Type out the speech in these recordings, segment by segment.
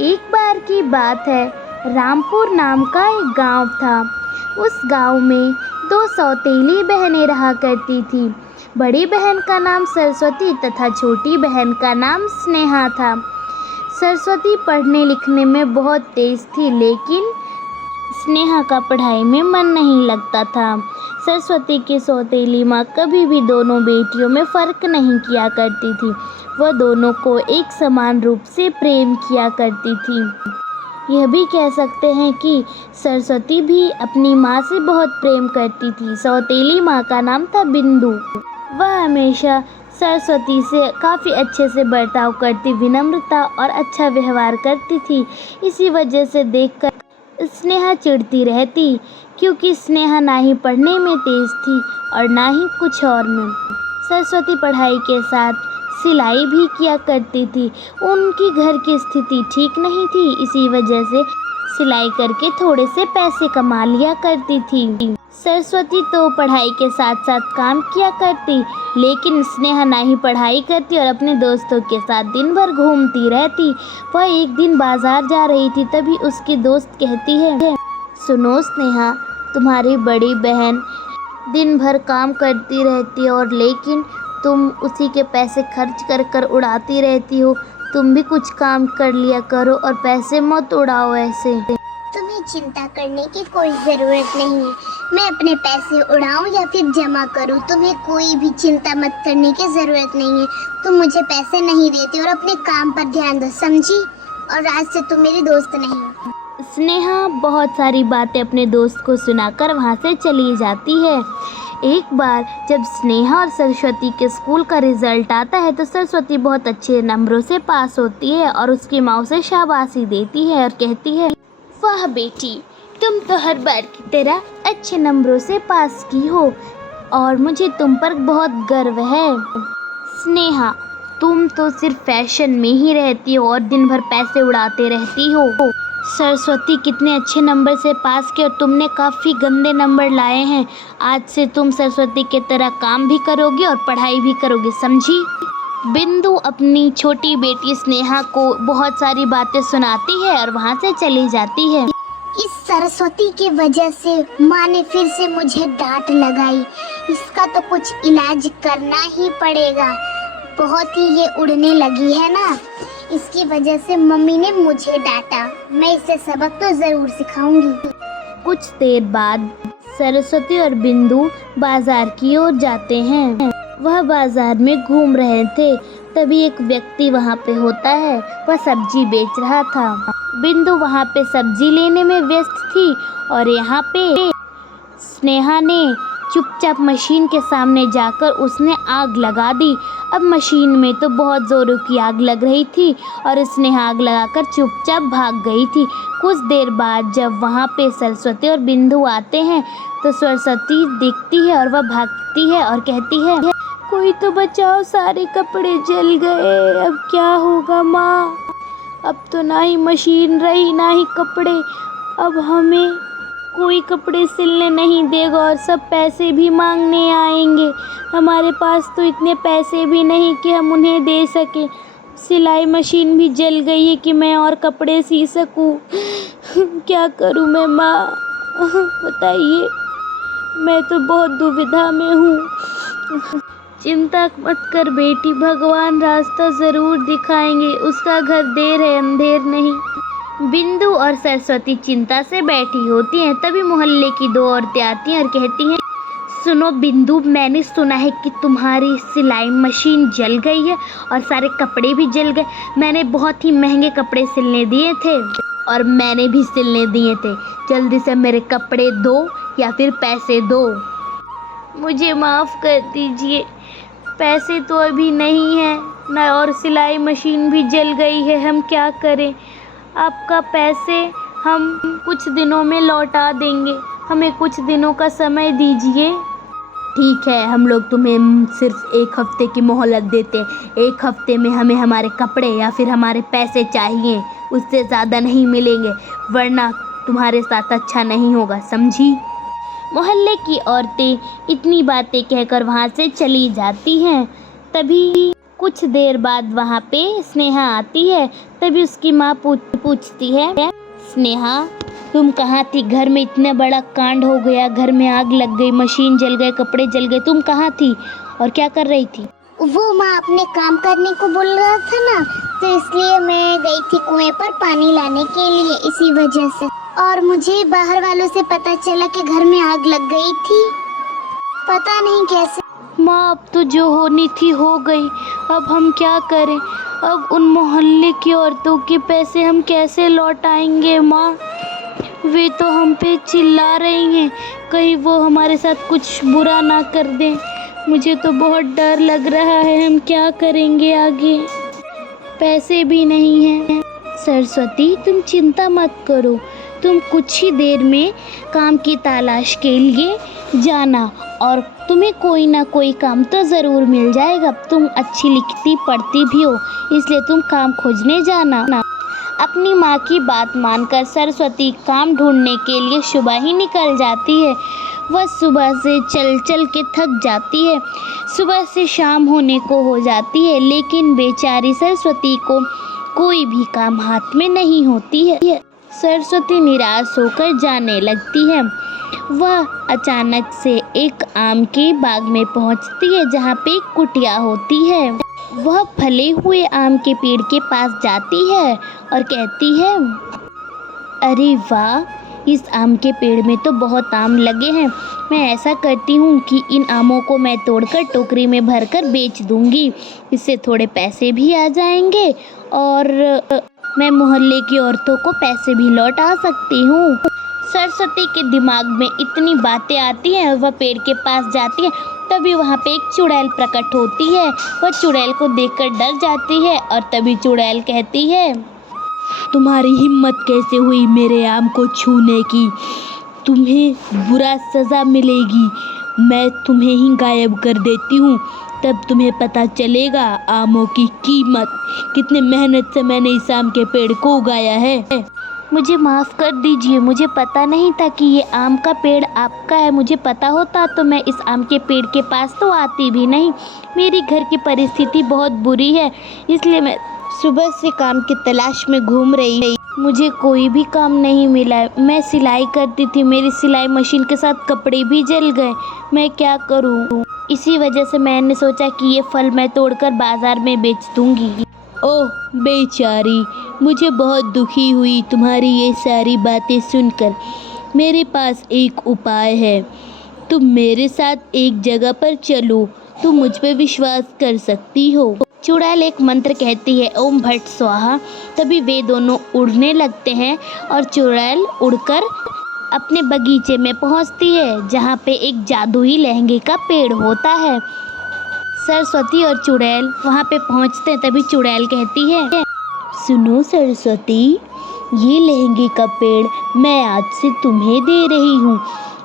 एक बार की बात है, रामपुर नाम का एक गांव था। उस गांव में दो सौतेली बहनें रहा करती थी। बड़ी बहन का नाम सरस्वती तथा छोटी बहन का नाम स्नेहा था। सरस्वती पढ़ने लिखने में बहुत तेज थी, लेकिन स्नेहा का पढ़ाई में मन नहीं लगता था। सरस्वती की सौतेली माँ कभी भी दोनों बेटियों में फ़र्क नहीं किया करती थी। वह दोनों को एक समान रूप से प्रेम किया करती थी। यह भी कह सकते हैं कि सरस्वती भी अपनी माँ से बहुत प्रेम करती थी। सौतेली माँ का नाम था बिंदु। वह हमेशा सरस्वती से काफ़ी अच्छे से बर्ताव करती, विनम्रता और अच्छा व्यवहार करती थी। इसी वजह से देखकर स्नेहा चिढ़ती रहती, क्योंकि स्नेहा ना ही पढ़ने में तेज थी और ना ही कुछ और में। सरस्वती पढ़ाई के साथ सिलाई भी किया करती थी। उनकी घर की स्थिति ठीक नहीं थी, इसी वजह से सिलाई करके थोड़े से पैसे कमा लिया करती थी। सरस्वती तो पढ़ाई के साथ साथ काम किया करती, लेकिन स्नेहा ना ही पढ़ाई करती और अपने दोस्तों के साथ दिन भर घूमती रहती। वह एक दिन बाजार जा रही थी, तभी उसकी दोस्त कहती है, सुनो स्नेहा, तुम्हारी बड़ी बहन दिन भर काम करती रहती है और लेकिन तुम उसी के पैसे खर्च कर कर उड़ाती रहती हो। तुम भी कुछ काम कर लिया करो और पैसे मत उड़ाओ ऐसे। तुम्हें चिंता करने की कोई ज़रूरत नहीं है। मैं अपने पैसे उड़ाऊं या फिर जमा करूं, तुम्हें कोई भी चिंता मत करने की ज़रूरत नहीं है। तुम मुझे पैसे नहीं देती और अपने काम पर ध्यान दो, समझी? और आज से तुम मेरी दोस्त नहीं हो। स्नेहा बहुत सारी बातें अपने दोस्त को सुनाकर वहाँ से चली जाती है। एक बार जब स्नेहा और सरस्वती के स्कूल का रिजल्ट आता है तो सरस्वती बहुत अच्छे नंबरों से पास होती है और उसकी माँ उसे शाबाशी देती है और कहती है, वाह बेटी, तुम तो हर बार की तरह अच्छे नंबरों से पास की हो और मुझे तुम पर बहुत गर्व है। स्नेहा, तुम तो सिर्फ फैशन में ही रहती हो और दिन भर पैसे उड़ाते रहती हो। सरस्वती कितने अच्छे नंबर से पास किए और तुमने काफ़ी गंदे नंबर लाए हैं। आज से तुम सरस्वती की तरह काम भी करोगी और पढ़ाई भी करोगी, समझी? बिंदु अपनी छोटी बेटी स्नेहा को बहुत सारी बातें सुनाती है और वहाँ से चली जाती है। इस सरस्वती की वजह से माँ ने फिर से मुझे डांट लगाई। इसका तो कुछ इलाज करना ही पड़ेगा। बहुत ही ये उड़ने लगी है ना, इसकी वजह से मम्मी ने मुझे डांटा। मैं इसे सबक तो ज़रूर सिखाऊंगी। कुछ देर बाद सरस्वती और बिंदु बाजार की ओर जाते हैं। वह बाजार में घूम रहे थे, तभी एक व्यक्ति वहाँ पे होता है। वह सब्जी बेच रहा था। बिंदु वहाँ पे सब्जी लेने में व्यस्त थी और यहाँ पे स्नेहा ने चुपचाप मशीन के सामने जाकर उसने आग लगा दी। अब मशीन में तो बहुत ज़ोरों की आग लग रही थी और स्नेहा आग लगाकर चुपचाप भाग गई थी। कुछ देर बाद जब वहाँ पे सरस्वती और बिंदु आते हैं तो सरस्वती दिखती है और वह भागती है और कहती है, कोई तो बचाओ, सारे कपड़े जल गए, अब क्या होगा माँ? अब तो ना ही मशीन रही ना ही कपड़े, अब हमें कोई कपड़े सिलने नहीं देगा और सब पैसे भी मांगने आएंगे। हमारे पास तो इतने पैसे भी नहीं कि हम उन्हें दे सकें। सिलाई मशीन भी जल गई है कि मैं और कपड़े सी सकूं। क्या करूं मैं माँ, बताइए, मैं तो बहुत दुविधा में हूँ। चिंता मत कर बेटी, भगवान रास्ता ज़रूर दिखाएंगे। उसका घर देर है, अंधेर नहीं। बिंदु और सरस्वती चिंता से बैठी होती हैं, तभी मोहल्ले की दो औरतें आती हैं और कहती हैं, सुनो बिंदु, मैंने सुना है कि तुम्हारी सिलाई मशीन जल गई है और सारे कपड़े भी जल गए। मैंने बहुत ही महंगे कपड़े सिलने दिए थे और मैंने भी सिलने दिए थे। जल्दी से मेरे कपड़े दो या फिर पैसे दो। मुझे माफ़ कर दीजिए, पैसे तो अभी नहीं है ना और सिलाई मशीन भी जल गई है। हम क्या करें? आपका पैसे हम कुछ दिनों में लौटा देंगे, हमें कुछ दिनों का समय दीजिए। ठीक है, हम लोग तुम्हें सिर्फ एक हफ्ते की मोहलत देते हैं। एक हफ्ते में हमें हमारे कपड़े या फिर हमारे पैसे चाहिए, उससे ज़्यादा नहीं मिलेंगे, वरना तुम्हारे साथ अच्छा नहीं होगा, समझी? मोहल्ले की औरतें इतनी बातें कहकर वहाँ से चली जाती हैं। तभी कुछ देर बाद वहाँ पे स्नेहा आती है। तभी उसकी माँ पूछती है, स्नेहा तुम कहाँ थी? घर में इतना बड़ा कांड हो गया, घर में आग लग गई, मशीन जल गए, कपड़े जल गए, तुम कहाँ थी और क्या कर रही थी? वो माँ अपने काम करने को बोल रहा था ना, तो इसलिए मैं गई थी कुएं पर पानी लाने के लिए, इसी वजह से। और मुझे बाहर वालों से पता चला कि घर में आग लग गई थी, पता नहीं कैसे। माँ अब तो जो होनी थी हो गई, अब हम क्या करें? अब उन मोहल्ले की औरतों के पैसे हम कैसे लौटाएंगे माँ? वे तो हम पे चिल्ला रही हैं, कहीं वो हमारे साथ कुछ बुरा ना कर दें। मुझे तो बहुत डर लग रहा है, हम क्या करेंगे आगे? पैसे भी नहीं हैं। सरस्वती तुम चिंता मत करो, तुम कुछ ही देर में काम की तलाश के लिए जाना और तुम्हें कोई ना कोई काम तो ज़रूर मिल जाएगा। तुम अच्छी लिखती पढ़ती भी हो, इसलिए तुम काम खोजने जाना। अपनी माँ की बात मानकर सरस्वती काम ढूंढने के लिए सुबह ही निकल जाती है। वह सुबह से चल चल के थक जाती है। सुबह से शाम होने को हो जाती है, लेकिन बेचारी सरस्वती को कोई भी काम हाथ में नहीं होती है। सरस्वती निराश होकर जाने लगती है। वह अचानक से एक आम के बाग में पहुंचती है, जहाँ पे एक कुटिया होती है। वह फले हुए आम के पेड़ के पास जाती है और कहती है, अरे वाह, इस आम के पेड़ में तो बहुत आम लगे हैं। मैं ऐसा करती हूँ कि इन आमों को मैं तोड़कर टोकरी में भरकर बेच दूँगी, इससे थोड़े पैसे भी आ जाएंगे और मैं मोहल्ले की औरतों को पैसे भी लौटा सकती हूँ। सरस्वती के दिमाग में इतनी बातें आती हैं, वह पेड़ के पास जाती है। तभी वहाँ पे एक चुड़ैल प्रकट होती है। वह चुड़ैल को देखकर डर जाती है और तभी चुड़ैल कहती है, तुम्हारी हिम्मत कैसे हुई मेरे आम को छूने की? तुम्हें बुरा सज़ा मिलेगी। मैं तुम्हें ही गायब कर देती हूँ, तब तुम्हें पता चलेगा आमों की कीमत। कितने मेहनत से मैंने इस आम के पेड़ को उगाया है। मुझे माफ़ कर दीजिए, मुझे पता नहीं था कि ये आम का पेड़ आपका है। मुझे पता होता तो मैं इस आम के पेड़ के पास तो आती भी नहीं। मेरी घर की परिस्थिति बहुत बुरी है, इसलिए मैं सुबह से काम की तलाश में घूम रही। मुझे कोई भी काम नहीं मिला। मैं सिलाई करती थी, मेरी सिलाई मशीन के साथ कपड़े भी जल गए। मैं क्या करूं? इसी वजह से मैंने सोचा कि ये फल मैं तोड़कर बाजार में बेच दूंगी। ओह बेचारी, मुझे बहुत दुखी हुई तुम्हारी ये सारी बातें सुनकर। मेरे पास एक उपाय है, तुम मेरे साथ एक जगह पर चलो, तुम मुझ पे विश्वास कर सकती हो। चुड़ैल एक मंत्र कहती है, ओम भट्ट स्वाहा। तभी वे दोनों उड़ने लगते हैं और चुड़ैल उड़कर अपने बगीचे में पहुंचती है, जहां पे एक जादुई लहंगे का पेड़ होता है। सरस्वती और चुड़ैल वहां पे पहुंचते हैं। तभी चुड़ैल कहती है, सुनो सरस्वती, ये लहंगे का पेड़ मैं आज से तुम्हें दे रही हूँ।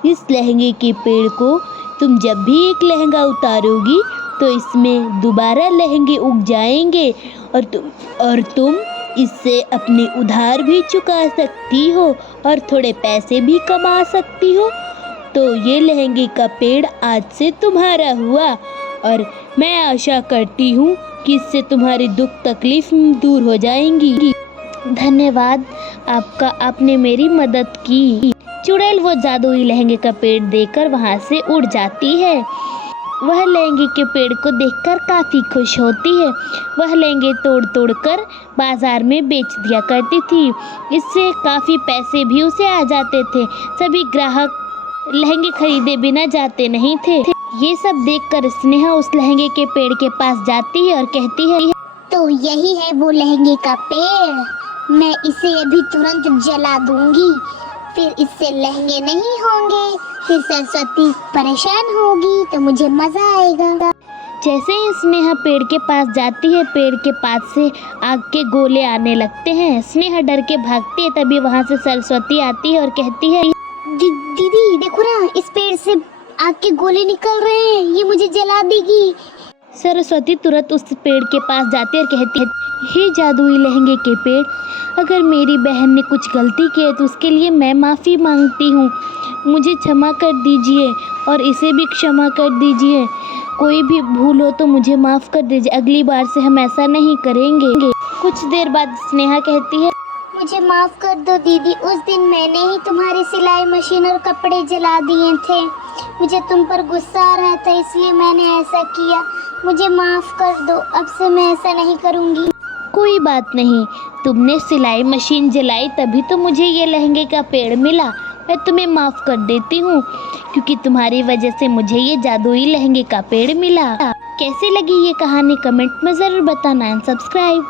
इस लहंगे के पेड़ को तुम जब भी एक लहंगा उतारोगी तो इसमें दोबारा लहंगे उग जाएंगे और तुम इससे अपने उधार भी चुका सकती हो और थोड़े पैसे भी कमा सकती हो। तो ये लहंगे का पेड़ आज से तुम्हारा हुआ और मैं आशा करती हूँ कि इससे तुम्हारी दुख तकलीफ दूर हो जाएंगी। धन्यवाद आपका, आपने मेरी मदद की। चुड़ैल वो जादुई लहंगे का पेड़ देकर वहाँ से उड़ जाती है। वह लहंगे के पेड़ को देखकर काफ़ी खुश होती है। वह लहंगे तोड़ तोड़ कर बाज़ार में बेच दिया करती थी। इससे काफ़ी पैसे भी उसे आ जाते थे। सभी ग्राहक लहंगे खरीदे बिना जाते नहीं थे। ये सब देखकर स्नेहा उस लहंगे के पेड़ के पास जाती है और कहती है, तो यही है वो लहंगे का पेड़, मैं इसे अभी तुरंत जला दूंगी, फिर इससे लहंगे नहीं होंगे, फिर सरस्वती परेशान होगी तो मुझे मजा आएगा। जैसे ही स्नेहा पेड़ के पास जाती है, पेड़ के पास से आग के गोले आने लगते हैं। स्नेहा डर के भागती है। तभी वहाँ से सरस्वती आती है और कहती है, दीदी देखो ना, इस पेड़ से आग के गोले निकल रहे हैं, ये मुझे जला देगी। सरस्वती तुरंत उस पेड़ के पास जाती है और कहती है, हे जादुई लहंगे के पेड़, अगर मेरी बहन ने कुछ गलती की है तो उसके लिए मैं माफ़ी मांगती हूँ। मुझे क्षमा कर दीजिए और इसे भी क्षमा कर दीजिए। कोई भी भूल हो तो मुझे माफ़ कर दीजिए, अगली बार से हम ऐसा नहीं करेंगे। कुछ देर बाद स्नेहा कहती है, मुझे माफ कर दो दीदी, उस दिन मैंने ही तुम्हारी सिलाई मशीन और कपड़े जला दिए थे। मुझे तुम पर गुस्सा आ रहा था इसलिए मैंने ऐसा किया। मुझे माफ कर दो, अब से मैं ऐसा नहीं करूँगी। कोई बात नहीं, तुमने सिलाई मशीन जलाई तभी तो मुझे ये लहंगे का पेड़ मिला। मैं तुम्हें माफ़ कर देती हूँ क्योंकि तुम्हारी वजह से मुझे ये जादुई लहंगे का पेड़ मिला। कैसी लगी ये कहानी कमेंट में ज़रूर बताना एंड सब्सक्राइब।